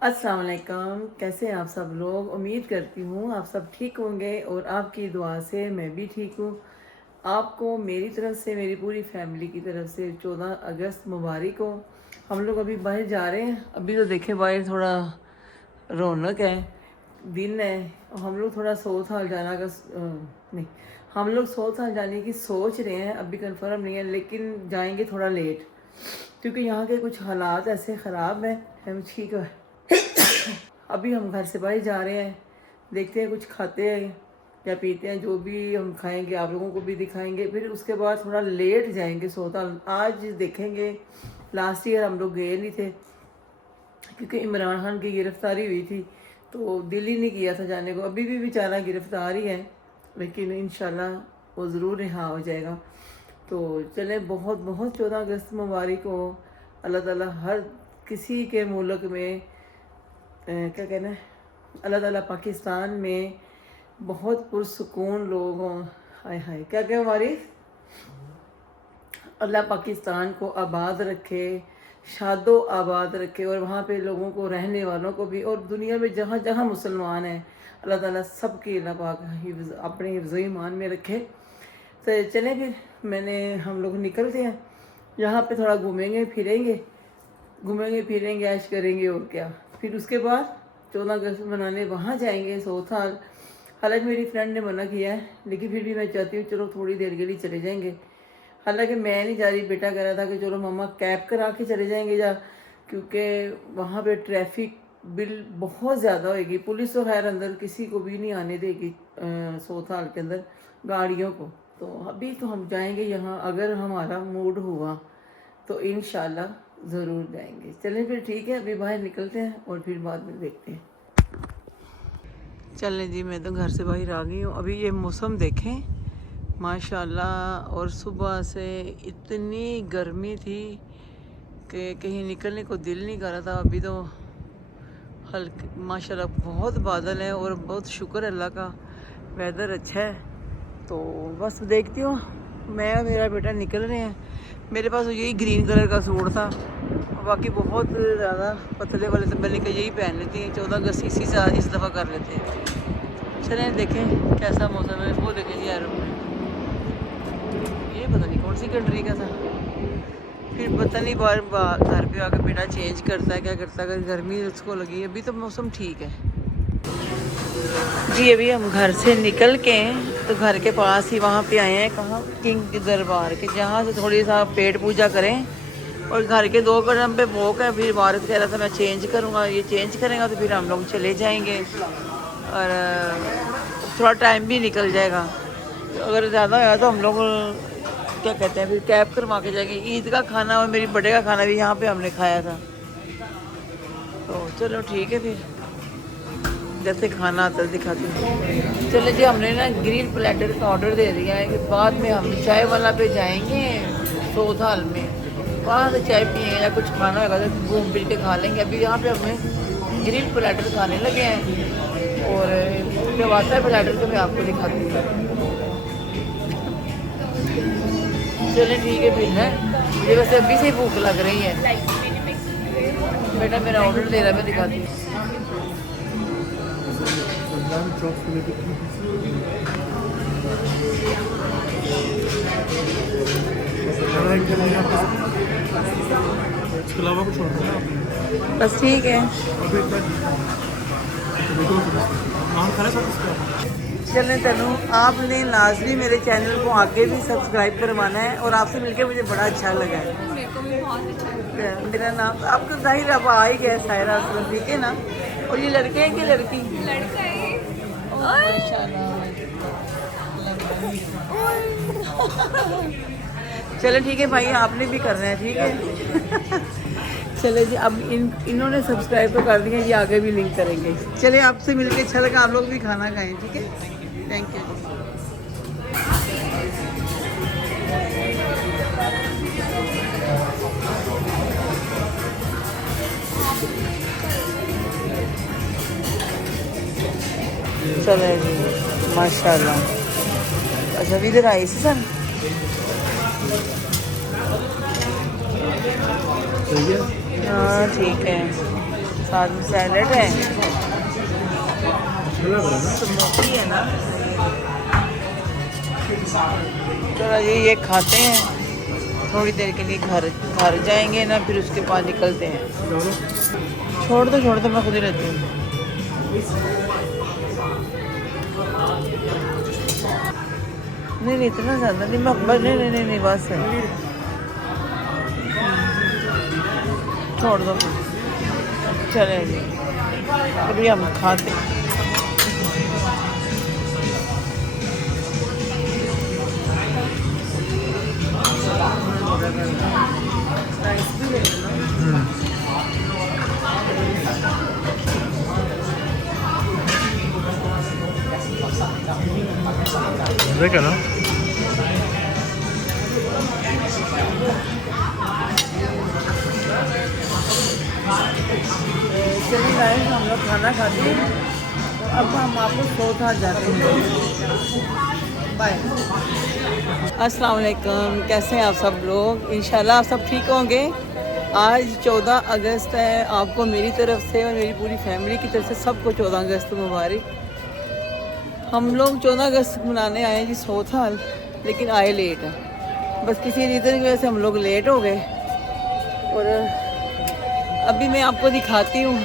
अस्सलाम वालेकुम। कैसे हैं आप सब लोग? उम्मीद करती हूँ आप सब ठीक होंगे और आपकी दुआ से मैं भी ठीक हूँ। आपको मेरी तरफ से, मेरी पूरी फैमिली की तरफ से 14 अगस्त मुबारक हो। हम लोग अभी बाहर जा रहे हैं। अभी तो देखें बाहर थोड़ा रौनक है, दिन है और हम लोग थोड़ा 100 साल जाना का नहीं, हम लोग 100 साल जाने की सोच रहे हैं। अभी कंफर्म नहीं है लेकिन जाएंगे थोड़ा लेट, क्योंकि यहाँ के कुछ हालात ऐसे ख़राब हैं। हम ठीक है, अभी हम घर से बाहर जा रहे हैं, देखते हैं कुछ खाते हैं या पीते हैं, जो भी हम खाएंगे आप लोगों को भी दिखाएंगे। फिर उसके बाद थोड़ा लेट जाएंगे सोता। आज देखेंगे, लास्ट ईयर हम लोग गए नहीं थे क्योंकि इमरान खान की गिरफ्तारी हुई थी, तो दिल ही नहीं किया था जाने को। अभी भी बेचारा गिरफ्तार ही है, लेकिन इंशाल्लाह वो ज़रूर रिहा हो जाएगा। तो चले, बहुत बहुत 14 अगस्त मुबारक हो। अल्लाह ताला हर किसी के मुल्क में क्या कहना है, अल्लाह ताला पाकिस्तान में बहुत पुरसुकून लोग हों। हाय हाय, क्या क्या हमारी अल्लाह पाकिस्तान को आबाद रखे, शादो आबाद रखे, और वहाँ पे लोगों को, रहने वालों को भी, और दुनिया में जहाँ जहाँ मुसलमान हैं अल्लाह ताला सबकी अल्लाह पाक अपने हिफ्ज़ ईमान में रखे। तो चलें फिर, हम लोग निकलते हैं। यहाँ पे थोड़ा घूमेंगे फिरेंगे, ऐश करेंगे और क्या। फिर उसके बाद 14 अगस्त मनाने वहाँ जाएंगे 100 साल। हालांकि मेरी फ्रेंड ने मना किया है, लेकिन फिर भी मैं चाहती हूँ चलो थोड़ी देर के लिए चले जाएंगे। हालांकि मैं नहीं जा रही, बेटा कह रहा था कि चलो मम्मा कैब करा के चले जाएंगे जा, क्योंकि वहाँ पे ट्रैफिक बिल बहुत ज़्यादा होएगी। पुलिस तो खैर अंदर किसी को भी नहीं आने देगी 100 साल के अंदर गाड़ियों को। तो अभी तो हम जाएंगे यहाँ, अगर हमारा मूड हुआ तो इंशाल्लाह ज़रूर जाएंगे। चलें फिर, ठीक है, अभी बाहर निकलते हैं और फिर बाद में देखते हैं। चलें जी, मैं तो घर से बाहर आ गई हूँ। अभी ये मौसम देखें माशाल्लाह, और सुबह से इतनी गर्मी थी कि कहीं निकलने को दिल नहीं कर रहा था। अभी तो हल्के माशाल्लाह बहुत बादल है और बहुत शुक्र अल्लाह का, वेदर अच्छा है। तो बस देखती हूँ, मैं और मेरा बेटा निकल रहे हैं। मेरे पास यही ग्रीन कलर का सूट था, और बाकी बहुत ज़्यादा पतले वाले तो मैंने कहा यही पहन लेती हैं। 14 अगस्त इसी से इस दफ़ा कर लेते हैं। चलें देखें कैसा मौसम है। वो देखें यार, ये पता नहीं कौन सी कंट्री का था। फिर पता नहीं बार बार घर पे आकर बेटा चेंज करता है, क्या करता है, अगर गर्मी उसको लगी। अभी तो मौसम ठीक है जी। अभी हम घर से निकल के तो घर के पास ही वहाँ पे आए हैं, कहाँ, किंग के दरबार के, जहाँ से थोड़ी सा पेट पूजा करें। और घर के 2 कदम पे वॉक है। फिर वारिस कह रहा था मैं चेंज करूँगा, ये चेंज करेगा तो फिर हम लोग चले जाएंगे, और थोड़ा टाइम भी निकल जाएगा। तो अगर ज़्यादा होगा तो हम लोग क्या कहते हैं, फिर कैब करवा के जाएंगे। ईद का खाना और मेरी बर्थडे का खाना भी यहाँ पे हमने खाया था। तो चलो ठीक है, फिर जैसे खाना आता है दिखाती हूँ। चलो जी, हमने ना ग्रीन प्लेटर का ऑर्डर दे दिया है कि बाद में हम चाय वाला पे जाएंगे 100 साल में, वहाँ से चाय पियेंगे या कुछ खाना होगा तो घूम फिर के खा लेंगे। अभी यहाँ पे हमें ग्रीन प्लेटर खाने लगे हैं, और जब आता है प्लेटर तो मैं आपको दिखाती हूँ। चलें ठीक है फिर है, मुझे वैसे अभी से ही भूख लग रही है। बेटा मेरा ऑर्डर दे रहा है, मैं दिखाती हूँ। इसके अलावा कुछ और है? बस ठीक है, नान खा रहे सब इसका? चलें तनु, आपने लाजमी मेरे चैनल को आगे भी सब्सक्राइब करवाना है, और आपसे मिलकर मुझे बड़ा अच्छा लगा है। मेरे को भी बहुत अच्छा लगा। मेरा नाम आपको जाहिर अब आ ही गया, सायरा असलम, ठीक है ना? और ये लड़के हैं कि लड़की? लड़का है। चलो ठीक है भाई, आपने भी करना है, ठीक है। चले जी, अब इन्होंने सब्सक्राइब तो कर दिया, ये आगे भी लिंक करेंगे। चले, आपसे मिलके अच्छा लगा, आप लोग भी खाना खाएं, ठीक है? Thank you. चले जी, माशाल्लाह। अच्छा, इधर आई सी सन। सही है। हाँ ठीक है। साथ में सैलेड है, चला करें ना स्मोकी है ना। चलो ये खाते हैं, थोड़ी देर के लिए घर घर जाएंगे ना, फिर उसके बाद निकलते हैं। चलो छोड़ दो मैं खुद ही रहती हूँ। नहीं इतना ज़्यादा नहीं, मैं बस नहीं बस है, छोड़ दो चलेंगे। अभी हम खाते हैं। राइस भी ले लो। देखा ना चलिए गाइस, हम लोग खाना खाते हैं, तो अब हम आपको सोथा जाते हैं। बाय। अस्सलाम वालेकुम, कैसे हैं आप सब लोग? इंशाल्लाह आप सब ठीक होंगे। आज 14 अगस्त है, आपको मेरी तरफ से और मेरी पूरी फैमिली की तरफ से सबको 14 अगस्त मुबारक। हम लोग 14 अगस्त मनाने आए हैं जी सोथाल, लेकिन आए लेट हैं। बस किसी रीज़न की वजह से हम लोग लेट हो गए, और अभी मैं आपको दिखाती हूँ।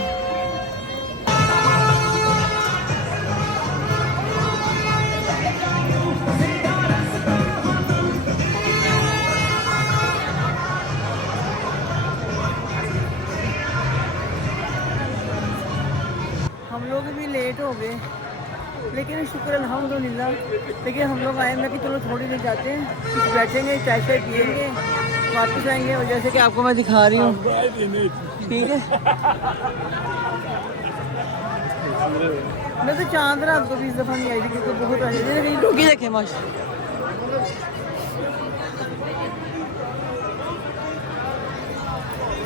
हम लोग भी लेट हो गए, लेकिन शुक्र अल्हम्दुलिल्लाह। लेकिन हम लोग आए, मैं कि चलो थोड़ी देर जाते हैं, कुछ बैठेंगे, चाय शाय पियेंगे, वापस आएंगे। और जैसे कि आपको मैं दिखा रही हूँ, ठीक है। मैं तो चांद रात को भी इस दफ़ा नहीं आई थी, क्योंकि बहुत आई थी। डोगी देखे माशा,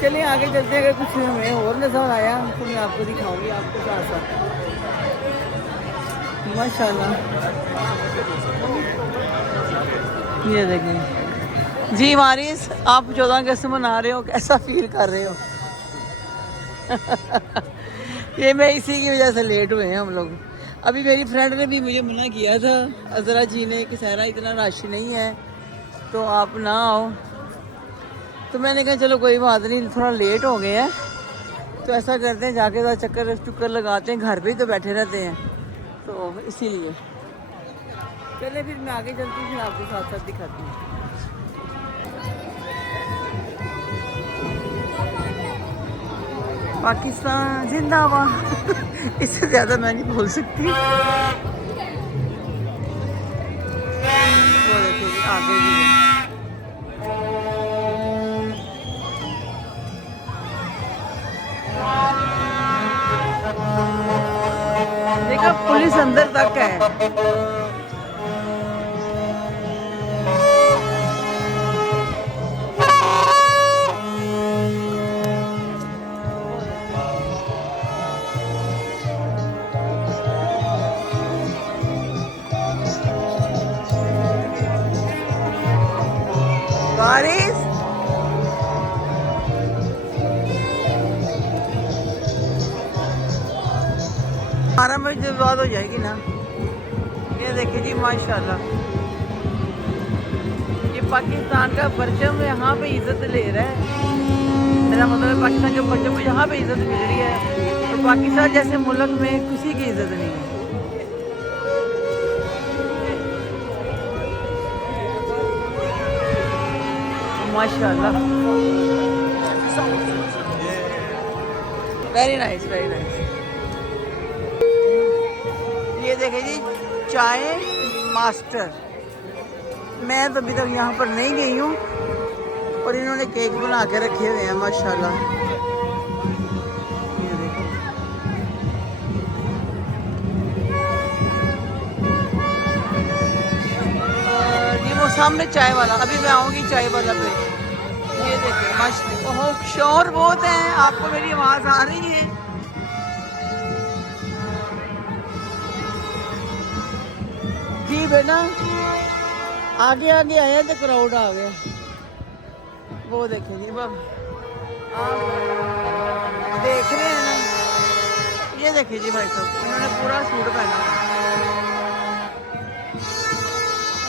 चलिए आगे चलते हैं। अगर कुछ हमें और नज़र आया तो मैं आपको दिखाऊंगी, आपको साथ साथ। माशाल्लाह, ये देखिए जी वारिस, आप 14 अगस्त मना रहे हो, कैसा फील कर रहे हो? ये मैं इसी की वजह से लेट हुए हैं हम लोग। अभी मेरी फ्रेंड ने भी मुझे मना किया था, अजरा जी ने, कि सहरा इतना रश नहीं है तो आप ना आओ। तो मैंने कहा चलो कोई बात नहीं, थोड़ा लेट हो गए हैं तो ऐसा करते हैं, जाके तो चक्कर लगाते हैं, घर पे ही तो बैठे रहते हैं, तो इसीलिए। चले फिर मैं आगे चलती हूँ, फिर आपके साथ साथ दिखाती हूँ। पाकिस्तान जिंदाबाद। इससे ज़्यादा मैं नहीं बोल सकती। वो देखो जी, आगे भी है। देखो पुलिस अंदर तक है। बारिश 12 बजे बाद हो जाएगी ना। ये देखिए जी माशाल्लाह, ये पाकिस्तान का परचम यहाँ पे इज्जत ले रहा है। मेरा मतलब पाकिस्तान के परचम को यहाँ पे इज्जत मिल रही है, और पाकिस्तान जैसे मुल्क में किसी की इज्जत नहीं है। माशाल्लाह, वेरी नाइस वेरी नाइस। ये देखें जी चाय मास्टर, मैं तो अभी तक यहाँ पर नहीं गई हूँ, और इन्होंने केक बना के रखे हुए हैं माशाल्लाह। ये देखो, ये वो सामने चाय वाला, अभी मैं आऊँगी चाय वाला पे। ये देखिए माशाल्लाह, ओहो शोर बहुत है, आपको मेरी आवाज़ आ रही है? जी बेटा, आगे आगे आया तो क्राउड आ गया। वो देखें जी, अब आप देख रहे हैं ना, ये देखिए जी भाई साहब, इन्होंने पूरा सूट पहना है।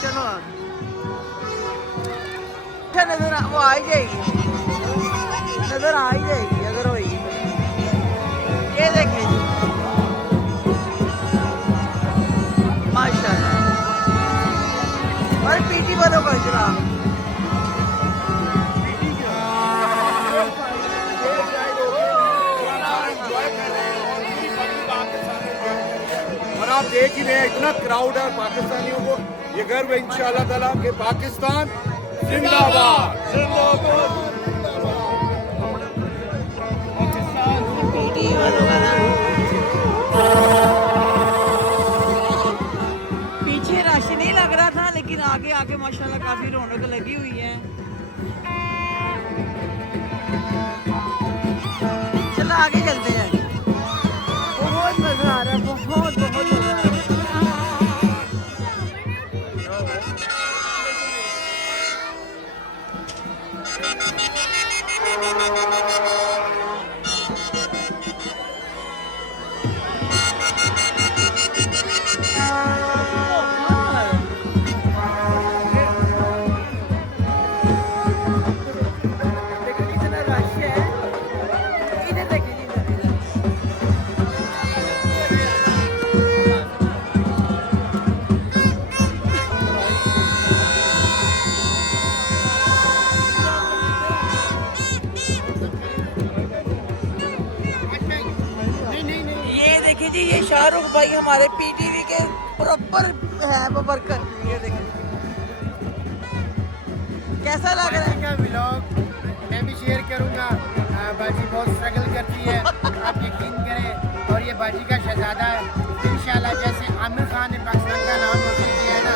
चलो आगे अच्छा नजर वो आ ही जाएगी, नजर आ ही जाएगी अगर होगी। ये देखिए जी माशाल्लाह, और पीटी वालों का इतना और आप देख ही रहे हैं इतना क्राउड है पाकिस्तानियों को, ये गर्व है इंशाअल्लाह ताला कि पाकिस्तान जिंदाबाद जिंदाबाद। पीछे रश नहीं लग रहा था, लेकिन आगे आके माशाल्लाह काफी रौनक लगी हुई है। चलो आगे चलते हैं, बहुत मजा आ रहा है, बहुत बहुत मजा आ रहा है। देखो कितना रश है, इधर देखिए जी, इधर इधर। ये देखिए जी, ये शाहरुख भाई हमारे पीटीवी के प्रॉपर है वो वर्कर। ये देखिए कैसा लग रहा है का व्लॉग मैं भी शेयर करूंगा। बाजी बहुत स्ट्रगल करती है, आप यकीन करें। और ये बाजी का शहजादा है इंशाल्लाह, जैसे आमिर खान ने पाकिस्तान का नाम रोशन किया है ना,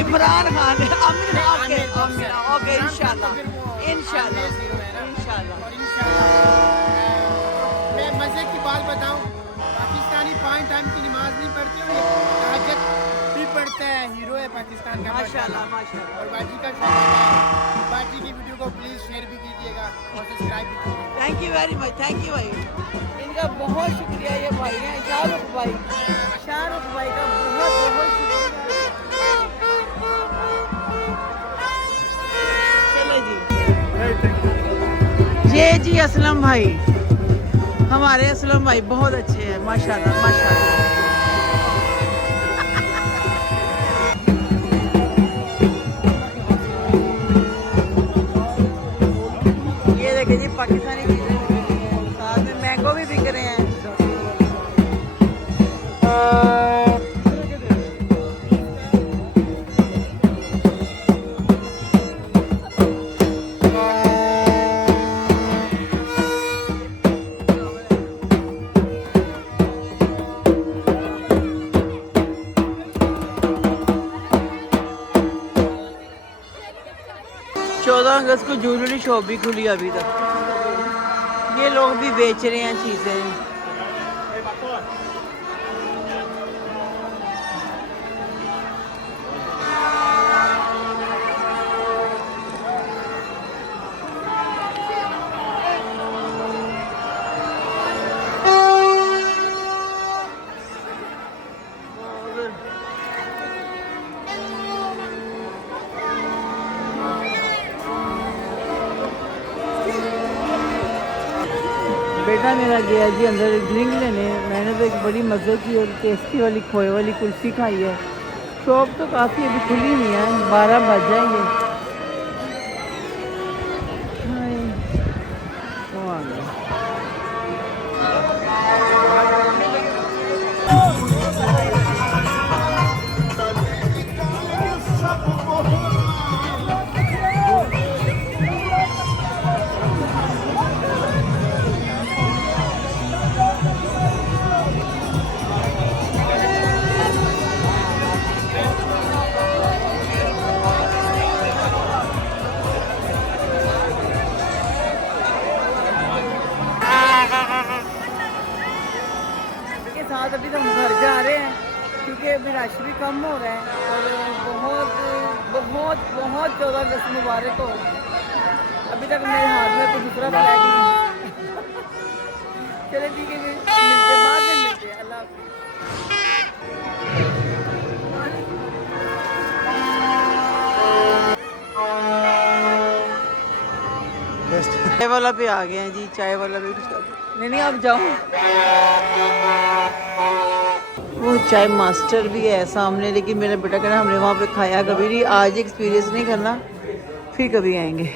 इमरान खान आमिर आमिर ओके इंशाल्लाह इंशाल्लाह इंशाल्लाह। और इंशाल्लाह मैं मजे की बात बताऊं, पाकिस्तानी 5 टाइम की नमाज नहीं पढ़ते और ये तहज्जुद भी पढ़ता है। हीरो है पाकिस्तान का माशाल्लाह माशाल्लाह। और बाजी का शहजादा है। बाजी की वीडियो को प्लीज शेयर भी कीजिएगा और सब्सक्राइब भी कीजिएगा। Thank you very much, thank you भाई, इनका बहुत शुक्रिया। ये भाई हैं शाहरुख भाई, शाहरुख भाई का बहुत बहुत शुक्रिया। चले जी, ये जी असलम भाई, हमारे असलम भाई बहुत अच्छे हैं माशाल्लाह माशाल्लाह। ये देखिए जी पाकिस्तानी चीजें बिक रही हैं, साथ में मैंगो भी बिक रहे हैं। अगस्त को ज्वेलरी शॉप भी खुली अभी तक, ये लोग भी बेच रहे हैं चीज़ें। बेटा मेरा गया जी अंदर ड्रिंक लेने, मैंने तो एक बड़ी मज़े की और टेस्टी वाली खोए वाली कुल्फ़ी खाई है। शॉप तो काफ़ी अभी खुली नहीं है, 12 बज जाएंगे। वो आ गया। साथ अभी तो हम घर जा रहे हैं क्योंकि अभी रश भी कम हो रहा है और बहुत बहुत बहुत 14 अगस्त मुबारक हो। अभी तक मेरे हाथ में कोई दूसरा फ्लैग नहीं। चले ठीक है, मिलते बाद में। चाय वाला पे आ गए हैं जी, चाय वाला भी कुछ नहीं आप जाओ। वो चाय मास्टर भी है सामने, लेकिन मेरा बेटा कहना हमने वहाँ पे खाया कभी नहीं, आज एक्सपीरियंस नहीं करना, फिर कभी आएंगे।